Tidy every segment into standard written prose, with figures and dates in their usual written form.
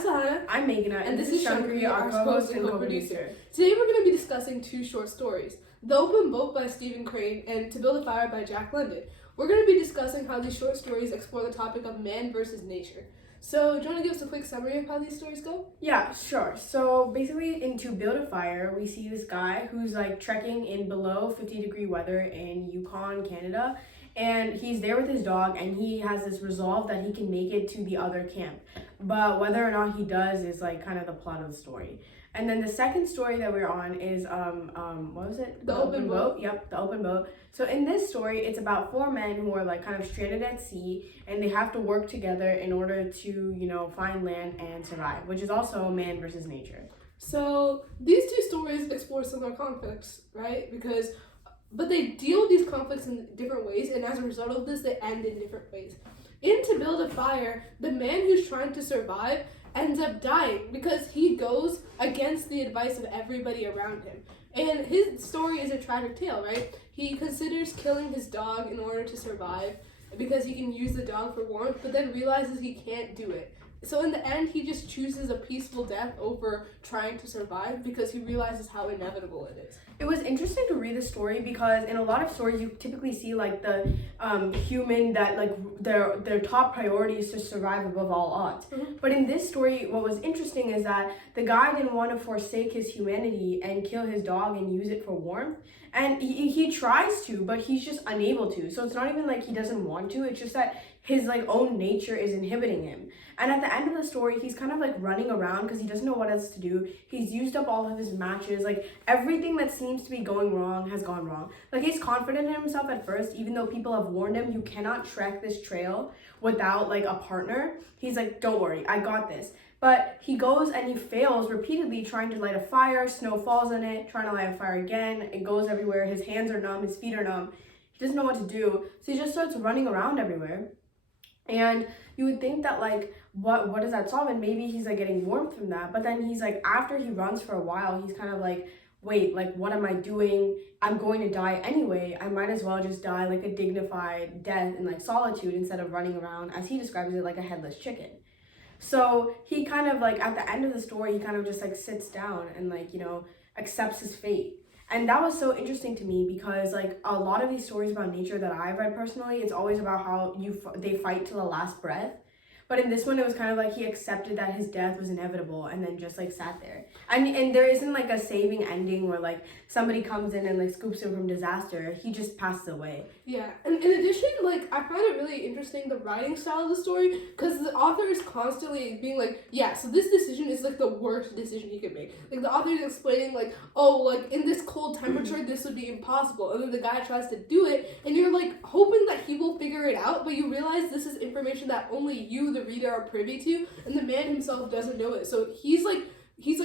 Sahana. I'm Meghna, and this is Shankari, our co-host and co-producer. Today we're going to be discussing two short stories, The Open Boat by Stephen Crane and To Build a Fire by Jack London. We're going to be discussing how these short stories explore the topic of man versus nature. So, do you want to give us a quick summary of how these stories go? Yeah, sure. So, basically, in To Build a Fire, we see this guy who's like trekking in below 50-degree weather in Yukon, Canada. And he's there with his dog, and he has this resolve that he can make it to the other camp. But whether or not he does is like kind of the plot of the story. And then the second story that we're on is what was it? The Open Boat. Yep, The Open Boat. So in this story, it's about four men who are like kind of stranded at sea, and they have to work together in order to, find land and survive, which is also man versus nature. So these two stories explore similar conflicts, right? But they deal with these conflicts in different ways, and as a result of this, they end in different ways. In To Build a Fire, the man who's trying to survive ends up dying because he goes against the advice of everybody around him. And his story is a tragic tale, right? He considers killing his dog in order to survive because he can use the dog for warmth, but then realizes he can't do it. So in the end, he just chooses a peaceful death over trying to survive because he realizes how inevitable it is. It was interesting to read the story because in a lot of stories you typically see like the human that like their top priority is to survive above all odds. Mm-hmm. But in this story, what was interesting is that the guy didn't want to forsake his humanity and kill his dog and use it for warmth. And he tries to, but he's just unable to. So it's not even like he doesn't want to. It's just that his like own nature is inhibiting him. And at the end of the story, he's kind of like running around because he doesn't know what else to do. He's used up all of his matches. Like everything that seems to be going wrong has gone wrong. Like he's confident in himself at first, even though people have warned him, you cannot trek this trail without like a partner. He's like, don't worry, I got this. But he goes and he fails repeatedly trying to light a fire. Snow falls on it, trying to light a fire again. It goes everywhere. His hands are numb. His feet are numb. He doesn't know what to do. So he just starts running around everywhere. And you would think that like, what does that solve? And maybe he's like getting warmth from that. But then he's like, after he runs for a while, he's kind of like, wait, like what am I doing? I'm going to die anyway. I might as well just die like a dignified death in like solitude instead of running around, as he describes it, like a headless chicken. So he kind of like at the end of the story, he kind of just like sits down and like, accepts his fate. And that was so interesting to me because like a lot of these stories about nature that I've read personally, it's always about how they fight to the last breath. But in this one, it was kind of like he accepted that his death was inevitable and then just like sat there. And there isn't like a saving ending where like somebody comes in and like scoops him from disaster. He just passes away. Yeah, and in addition, like I find it really interesting the writing style of the story because the author is constantly being like, yeah, so this decision is like the worst decision he could make. Like the author is explaining like, oh, like in this cold temperature, this would be impossible. And then the guy tries to do it, and you're like hoping that he will figure it out, but you realize this is information that only you, the reader, are privy to, and the man himself doesn't know it. So he's like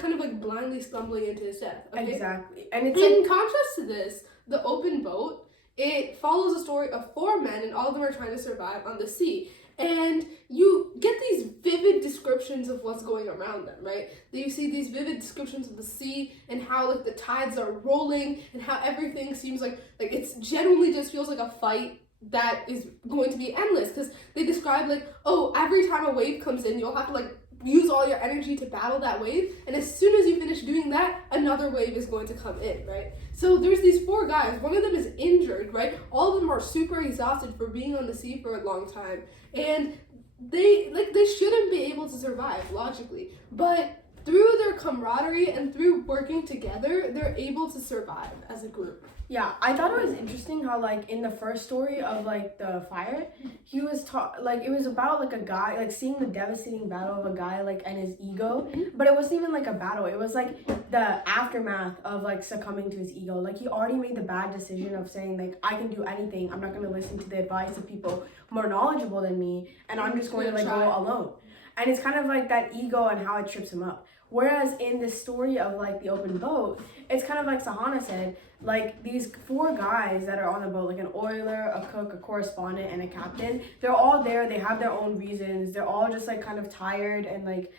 kind of like blindly stumbling into his death. Okay? Exactly. And it's in contrast to this, The Open Boat, it follows a story of four men, and all of them are trying to survive on the sea. And you get these vivid descriptions of what's going around them, right? You see these vivid descriptions of the sea and how like the tides are rolling and how everything seems like it's genuinely just feels like a fight that is going to be endless, because they describe like, oh, every time a wave comes in, you'll have to like use all your energy to battle that wave, and as soon as you finish doing that, another wave is going to come in, right? So there's these four guys. One of them is injured, right? All of them are super exhausted for being on the sea for a long time, and they shouldn't be able to survive logically, but through their camaraderie and through working together, they're able to survive as a group. Yeah, I thought it was interesting how like in the first story of like the fire, he was like it was about like a guy like seeing the devastating battle of a guy like and his ego, but it wasn't even like a battle. It was like the aftermath of like succumbing to his ego. Like he already made the bad decision of saying like, I can do anything. I'm not going to listen to the advice of people more knowledgeable than me, and I'm just going to like go alone. And it's kind of like that ego and how it trips him up. Whereas in the story of like The Open Boat, it's kind of like Sahana said, like these four guys that are on the boat, like an oiler, a cook, a correspondent, and a captain, they're all there. They have their own reasons. They're all just like kind of tired and like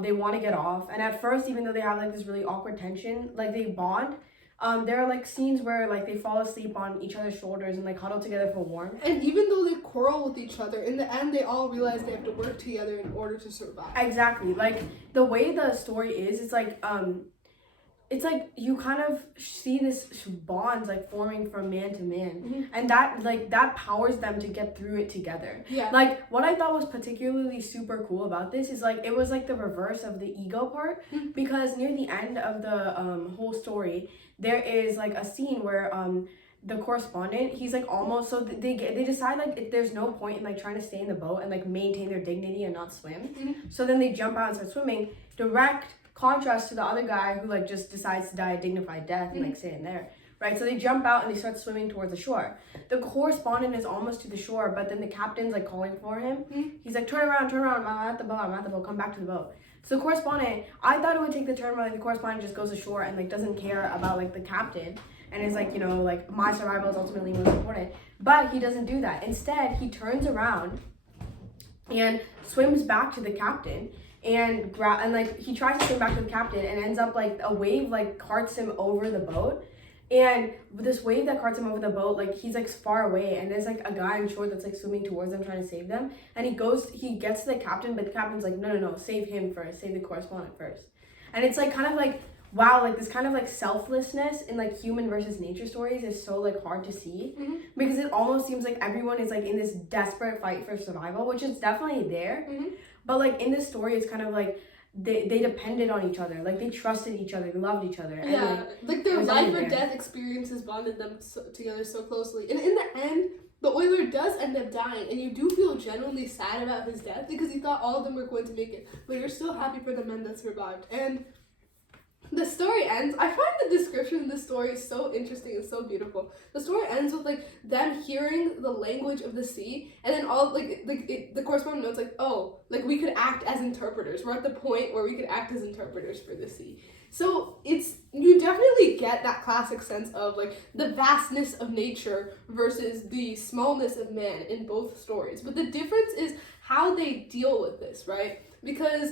they want to get off. And at first, even though they have like this really awkward tension, like they bond. there are like scenes where like they fall asleep on each other's shoulders and like huddle together for warmth. And even though they quarrel with each other, in the end they all realize they have to work together in order to survive. Exactly. Like the way the story is, it's like you kind of see this bonds like forming from man to man, and that powers them to get through it together. Yeah. Like what I thought was particularly super cool about this is like it was like the reverse of the ego part, because near the end of the whole story there is like a scene where the correspondent, he's like almost, so they decide like there's no point in like trying to stay in the boat and like maintain their dignity and not swim. So then they jump out and start swimming. Direct contrast to the other guy who like just decides to die a dignified death and like stay in there, right? So they jump out and they start swimming towards the shore. The correspondent is almost to the shore, but then the captain's like calling for him. He's like, turn around, I'm at the boat, come back to the boat. So the correspondent, I thought it would take the turn where like the correspondent just goes ashore and like doesn't care about like the captain and is like, you know, like my survival is ultimately most important. But he doesn't do that. Instead, he turns around and swims back to the captain and like he tries to swim back to the captain and ends up like a wave like carts him over the boat. And this wave that carts him over the boat, like he's like far away and there's like a guy on shore that's like swimming towards them trying to save them, and he gets to the captain, but the captain's like no, save him first, save the correspondent first. And it's like kind of like, wow, like this kind of like selflessness in like human versus nature stories is so like hard to see, because it almost seems like everyone is like in this desperate fight for survival, which is definitely there, but like in this story it's kind of like they depended on each other, like they trusted each other, they loved each other. Yeah, and, like their life or death experiences bonded them together so closely. And in the end, the oiler does end up dying, and you do feel genuinely sad about his death because you thought all of them were going to make it, but you're still happy for the men that survived. And the story ends, I find the description of the story so interesting and so beautiful. The story ends with like them hearing the language of the sea, and then all the correspondent notes like, oh, like we could act as interpreters. We're at the point where we could act as interpreters for the sea. So you definitely get that classic sense of like the vastness of nature versus the smallness of man in both stories. But the difference is how they deal with this, right? Because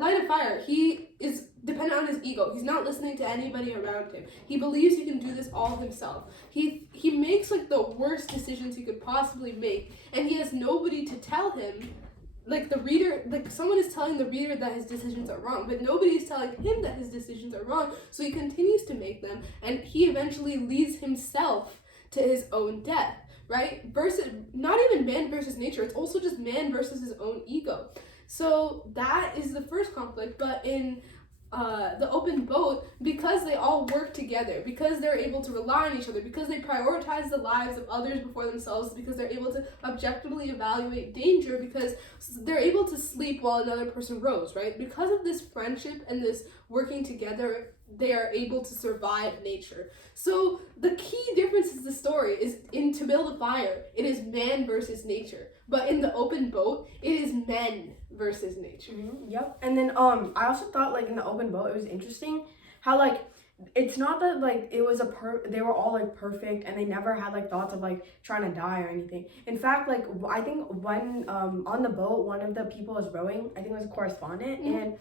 light a fire, he is dependent on his ego. He's not listening to anybody around him. He believes he can do this all himself. He makes like the worst decisions he could possibly make, and he has nobody to tell him. Like the reader, like someone is telling the reader that his decisions are wrong, but nobody is telling him that his decisions are wrong. So he continues to make them, and he eventually leads himself to his own death. Right? Versus not even man versus nature. It's also just man versus his own ego. So that is the first conflict, but in the open boat, because they all work together, because they're able to rely on each other, because they prioritize the lives of others before themselves, because they're able to objectively evaluate danger, because they're able to sleep while another person rows, right? Because of this friendship and this working together, they are able to survive nature. So the key difference in the story is to build a fire, it is man versus nature. But in the open boat, it is men versus nature. Yep. And then I also thought like in the open boat it was interesting how like it's not that like it was they were all like perfect and they never had like thoughts of like trying to die or anything. In fact, like I think when on the boat one of the people was rowing, I think it was a correspondent, and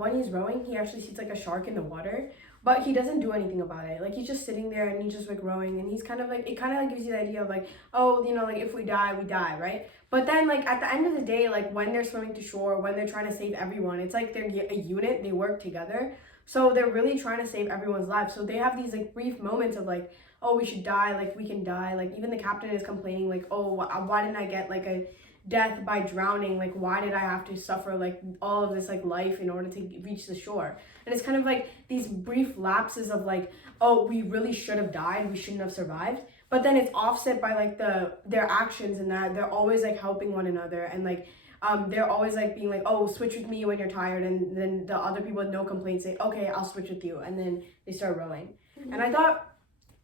when he's rowing he actually sees like a shark in the water, but he doesn't do anything about it. Like he's just sitting there and he's just like rowing, and he's kind of like, it kind of like gives you the idea of like, oh, you know, like if we die, we die, right? But then like at the end of the day, like when they're swimming to shore, when they're trying to save everyone, it's like they're a unit, they work together. So they're really trying to save everyone's lives. So they have these like brief moments of like, oh, we should die, like we can die. Like even the captain is complaining like, oh, why didn't I get like a death by drowning? Like why did I have to suffer like all of this like life in order to reach the shore? And it's kind of like these brief lapses of like, oh, we really should have died, we shouldn't have survived. But then it's offset by like their actions, and that they're always like helping one another, and like they're always like being like, oh, switch with me when you're tired, and then the other people with no complaints say, okay, I'll switch with you, and then they start rowing. And I thought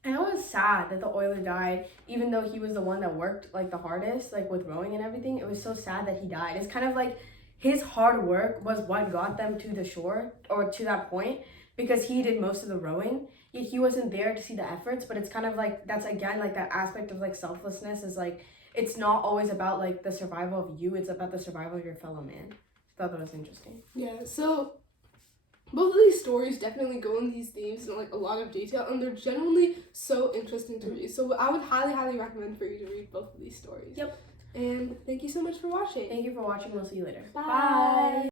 it was sad that the oiler died, even though he was the one that worked like the hardest, like with rowing and everything. It was so sad that he died. It's kind of like his hard work was what got them to the shore, or to that point, because he did most of the rowing. Yet he wasn't there to see the efforts. But it's kind of like, that's again like that aspect of like selflessness, is like it's not always about like the survival of you, it's about the survival of your fellow man. I thought that was interesting. Yeah, so Both of these stories definitely go in these themes in like a lot of detail, and they're genuinely so interesting to read. So I would highly recommend for you to read both of these stories. Yep. And thank you so much for watching. Thank you for watching. We'll see you later. Bye.